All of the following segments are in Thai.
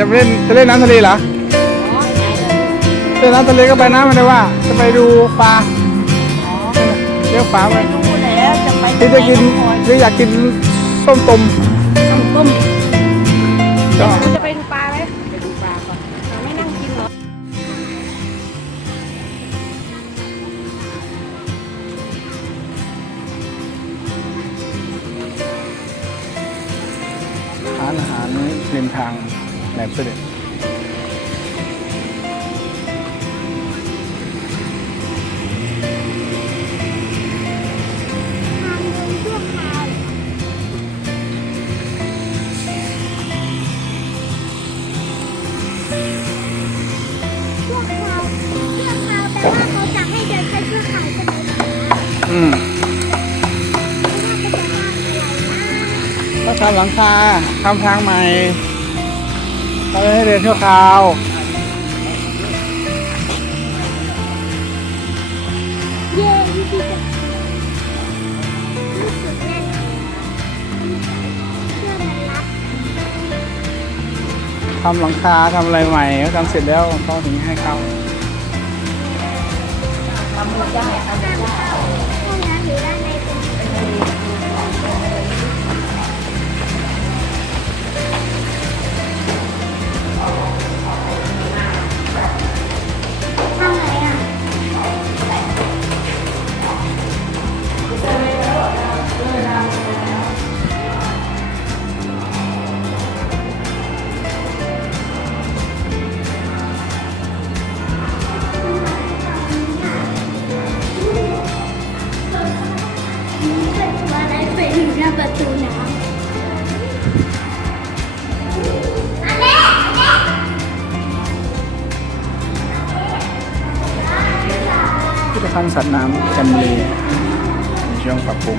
นจะไปเล่นจะเล่นน้ำทะเลเหรอเล่นน้ำทะเลก็ไปน้ำไม่ได้ว่า จะไปดูปลาเลี้ยงปลาไปรู้แล้วจะไปที่จะกินที่อยากกินส้มตมต้มก็จะไปดู ก็ทำหลังคาทำทางใหม่ก็เลยให้เดินชั่วคราวเย้พี่พี่จะรู้สึกแน่นเชื่อมันรับทำหลังคาทำอะไรใหม่ก็ทำเสร็จแล้วก็ถึงให้เข้าห้องน้ำห พิพิธภัณฑ์สัตว์น้ำจันเลในช่วงปรับปรุง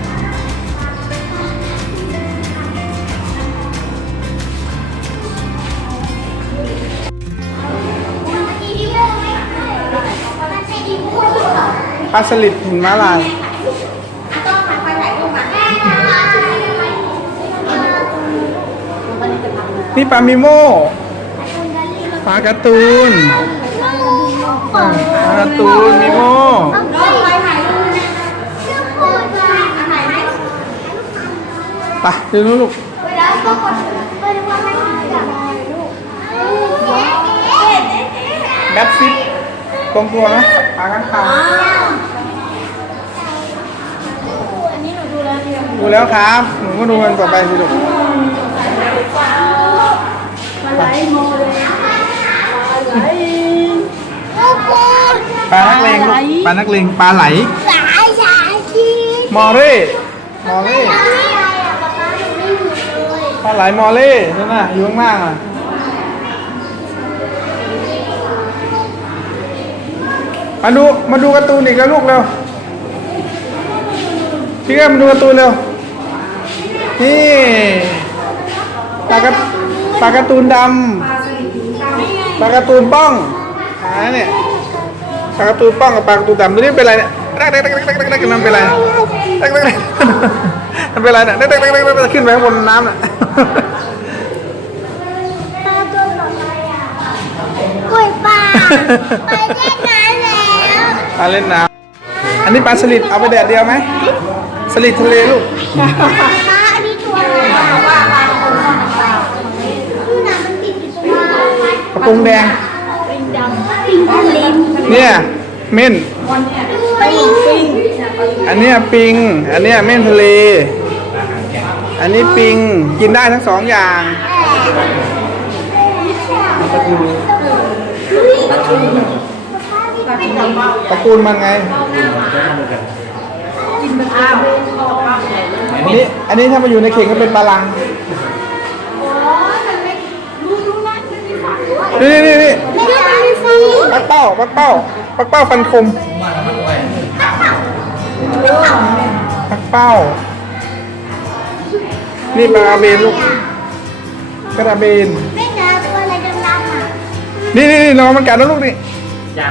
อีโม่ไหมมันจะอีโม่เหรอปลาสลิดหินม้าลายต้องมาไปไหนลูกมาแม่นะนี่ปลามิโมปลาการ์ตูนอ่าปลาการ์ตูนมิโม ไปไหนลูกนะชื่อพูดมาไหนไหม ไปเดี๋ยวนู้นลูกเวลาก็คนไปดูว่าไม่กินกับลูกเอ๊ะเอ๊ะเอ๊ะเอ๊ะแบทฟิตตรงตัวไหมปลาข้างคาวอันนี้หนูดูแล้วเนี่ยดูแล้วครับ หนูก็ดูมันต่อไปสิลูกมาไหลโมเลยไหลลูกพูดปลานักเลงลูกปลานักเลงปลาไหลสายสายชีสมอเร่มอเร่ ปลาไหลมอเร่นั่นน่ะอยู่ข้างล่างอะมาดูมาดูการ์ตูนอีกแล้วลูกเร็วพี่แก้มมาดูการ์ตูนเร็วนี่ปลากระปลาการ์ตูนดำปลาการ์ตูนป้องอ่าเนี่ยปลาการ์ตูนป้องกับปลาการ์ตูนดำตัวนี้เป็นอะไรเนี่ยแรกแรกแรกแรกแรกแรกมันเป็นอะไรแรกแรกแรก มันเป็นอะไรเนี่ยแรกแรกแรกแรกแรกขึ้นไปข้างบนน้ำน่ะปลาตัวต่อไปอะกล้วยปลาไปเล่นน้ำแล้วปลาเล่นน้ำอันนี้ปลาสลิดเอาไปแดดเดียวไหมสลิดทะเลลูกปลาอันนี้ตัวอะไรอะปลาปลาปลาปลาดูน้ำมันติดอยู่ตรงนี้กระปุงแดงปิงทะเลเนี่ยเม่นปิง อันเนี้ยปิง อันเนี้ยเม่นทะเล อันนี้ปิงกินได้ทั้งสองอย่างตระกูลมันไงอันนี้อันนี้ถ้ามาอยู่ในเข่งก็เป็นปลาลังนี่นี่นี่ไม่ได้มีฟรีปักเป้าปักเป้าปักเป้าฟันคม ปักเป้า นี่ปลาเบนลูกกระดาเบนไม่เจอตัวอะไรดำๆอะนี่นี่นี่น้องมันกัดแล้วลูกนี่ปลา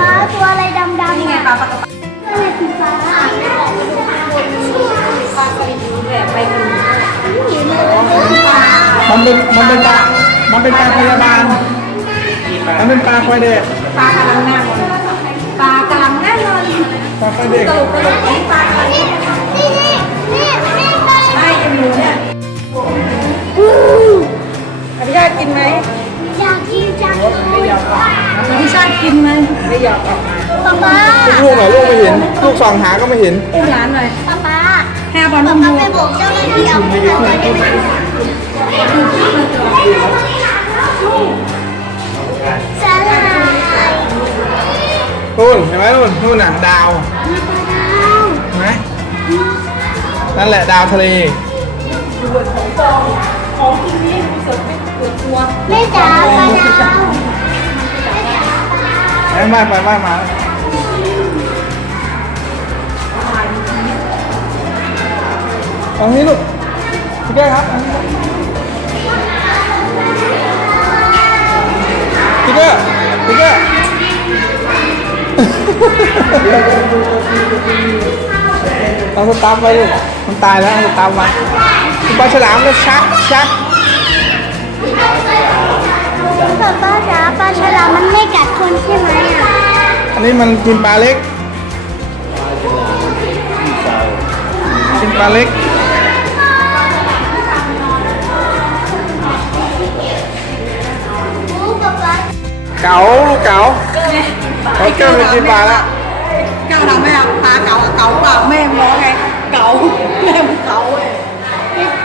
ปลาตัวอะไรดำๆนี่ไงปลาปลาอะไรสีฟ้าปลาสลิดดูแบบไปดูมันเป็นมันเป็นปลามันเป็นปลาพยาบาลมันเป็นปลาควายเด็กปลากำลังนั่ง ปาควายเด็กตลกตลกไอ้ปากำลังนี่นี่นี่นี่ไปไม่ยังอยู่เนี่ยอู้อภิชาติกินไหมอยากกินจังเลยอภิชาติกินไหมไม่อยากออกมาป๊าป๊าลูกเหรอลูกไม่เห็น ลูกส่องหาก็ไม่เห็นอุ้มร้านหน่อยป๊าป๊าให้อาบอลป๊าอุ้มป๊าดูไปบอกเจ้าหน้าที่เอาไปทำอะไรได้ไหมสลายนู่นเห็นไหมนู่นนู่นหน่ะดาว นั่นแหละดาวทะเลของกินนี้เสิร์ฟไม่ปวดตัวแม่จ๋าปลาดาวไปมาไปมามาเอานี้ลูกพี่แก้วครับพี่แก้วพี่แก้วเอาสตาร์ทไว้ลูก มันตายแล้วเอาสตาร์ทไว้ปลาฉลามก็ชักชักป๊าป๊าจ๋าปลาฉลามมันไม่กัดคนใช่ไหมอะ อันนี้มันกินปลาเล็ก กินปลาเล็กโอ้ป๊าป๊าเก๋าลูกเก๋าเขาเจ้าไปกินปลาแล้วเก้าเราไม่เอาปลาเก๋าเก๋าเปล่าแม่ร้องไง เก๋าแม่เก๋าเว้ย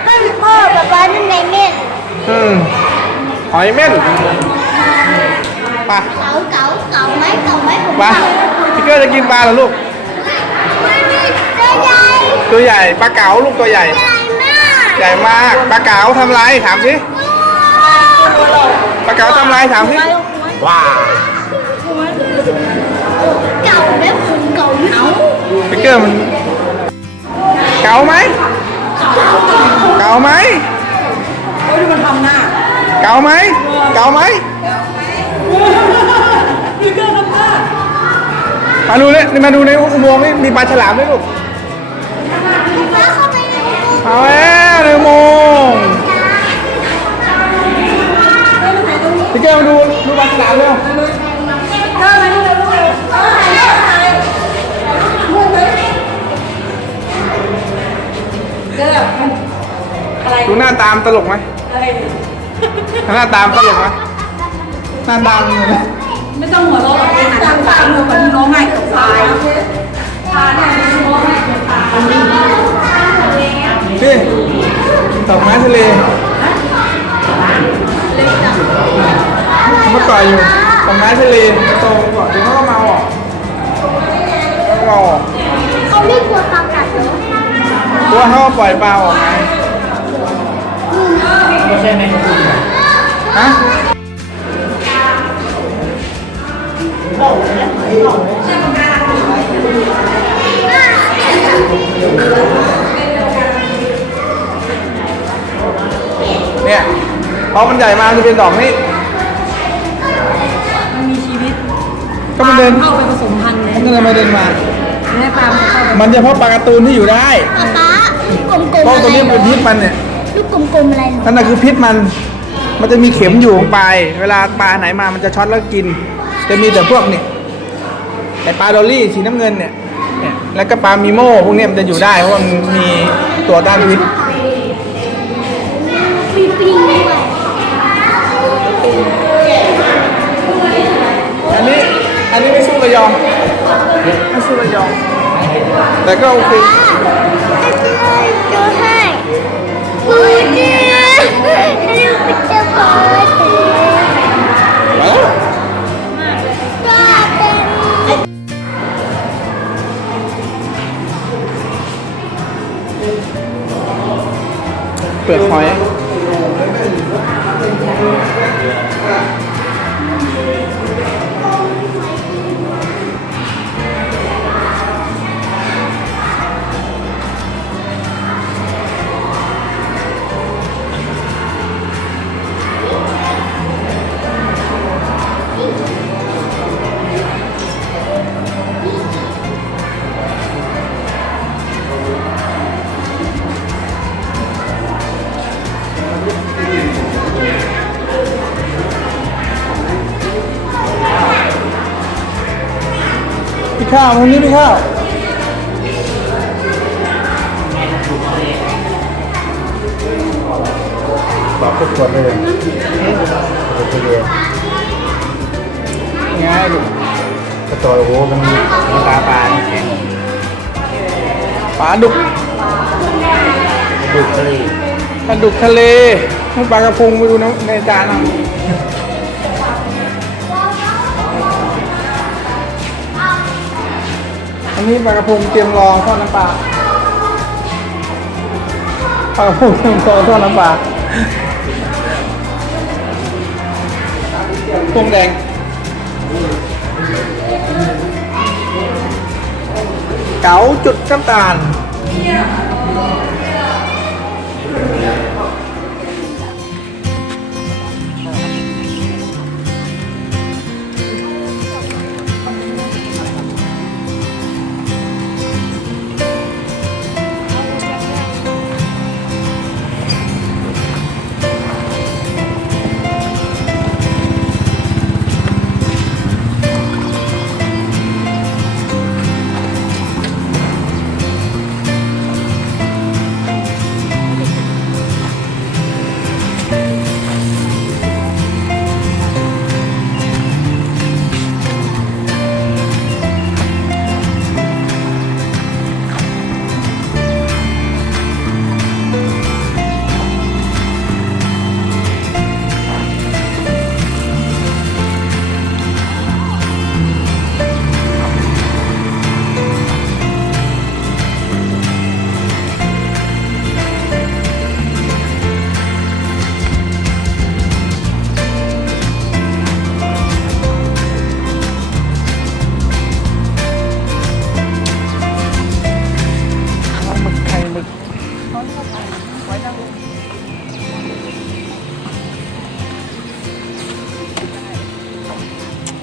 ก็พ่อป๊าป๊านั่นไงเม่นอืมหอยเม่นปลาเก๋าเก๋าเก๋าไหมเก๋าไหมผมปลาพี่เกอร์จะกินปลาเหรอลูกตัวใหญ่ตัวใหญ่ปลาเก๋าลูกตัวใหญ่ ใหญ่มากใหญ่มากปลาเก๋าทำไรถามสิปลาเก๋าทำไรถามสิว้าวเก่าแบบผมเก่าเก่า พี่เกอร์มัน เก๋าไหมเก๋าไหมโอ้ยดูมันทำหน้าเก๋าไหมเก๋าไหมพี่เกิร์ทำหน้ามาดูเนี่ยนี่มาดูในอุโมงค์นี่มีปลาฉลามด้วยลูกป๊าเข้าไปในตู้เอาแล้วในอุโมงค์าตามตลกไหมอะไรหน้าตามตลกไหมหน้าตามเลยนะไม่ต้องหัวเราะหรอกเป็นหนังสงสารเลยคนที่ร้องไห้เกือบตายตาเนี่ยร้องไห้เกือบตายนี่ดอกไม้ทะเลเมื่อก่อนอยู่ดอกไม้ทะเลโตมาก่อนเดี๋ยวเขาก็มาออกเขาก็มาออกเขาไม่กลัวปลากัดเหรอเพราะว่าเขาก็ปล่อยปลาออกไง ฮะเนี่ยพอมันใหญ่มาจะเป็นดอกนี้ มันมีชีวิตก็มันเดินเข้าไปผสมพันธุ์เลยมันก็เลยมาเดินมา แม่ปลามันเข้าไปมันเฉพาะปลาการ์ตูนที่อยู่ได้ ป๊าป๊ากลมเพๆราะอะไรตัวนี้เป็นพิษเหรอมันเนี่ย ลูกกลมๆอะไรเหรอนั่นน่ะคือพิษมัน มันจะมีเข็มอยู่ของปลาย เวลาปลาไหนมามันจะช็อตแล้วกิน จะมีแต่พวกเนี่ยแต่ปลาดอลลี่สีน้ำเงินเนี่ยเนี่ย แล้วก็ปลามีโม่พวกเนี้ยมันจะอยู่ได้เพราะมันมีตัวต้านพิษปีปีด้วยอันนี้ อันนี้ไม่สู้ระยอง ไม่สู้ระยอง แต่ก็โอเคป๊า ข้าวตรงนี้มีข้าวบอกทุกคนเลยโอเคง่ายดิกระโตยโอ้โหมันมีมันตาปลาเนี่ยแข็งปลาดุกดุกเลยปลาดุกทะเลให้ปลากระพงไปดูนะในจานอะ อันนี้ปลากระพงเตรียมรอทอดน้ำปลาปลากระพงเตรียมรอทอดน้ำปลาพวงแดง เก๋าจุดน้ำตาล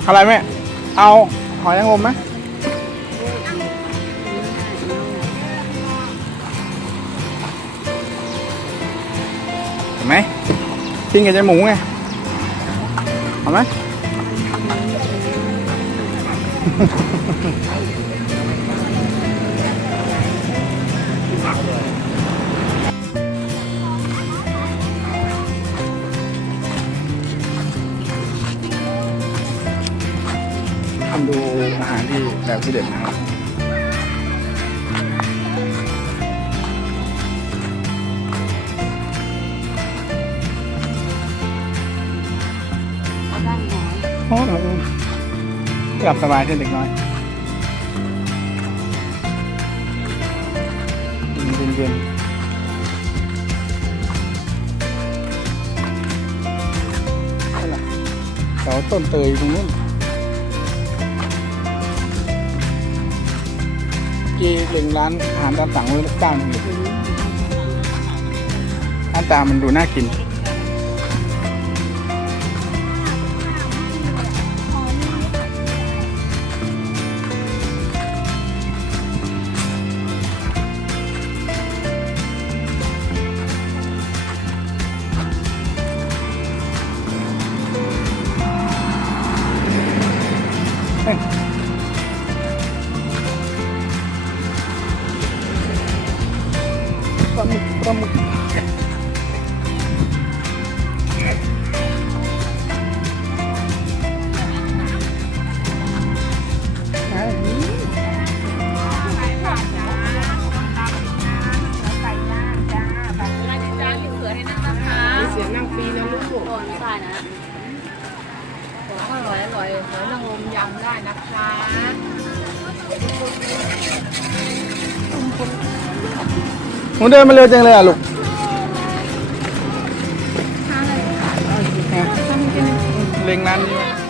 อะไรแม่ เอาหอยนางรมไหมเห็นไหมกินกับใจหมูไงเอาไหม แบบที่เด็ดนะครับโอ้โหหลับสบายเช่นเด็กน้อยเย็นเย็นๆนั่นแหละแถวต้นเตยตรงนู้น กีเล็งร้านอาหารตามสั่งไว้จ้างอยู่หน้าตามันดูน่ากิน ช่นะอร่อยอร่อยหอยนางรมยำได้นะคะหนูเดินมาเร็วจังเลยอะลูกเล็งร้านนี้ไว้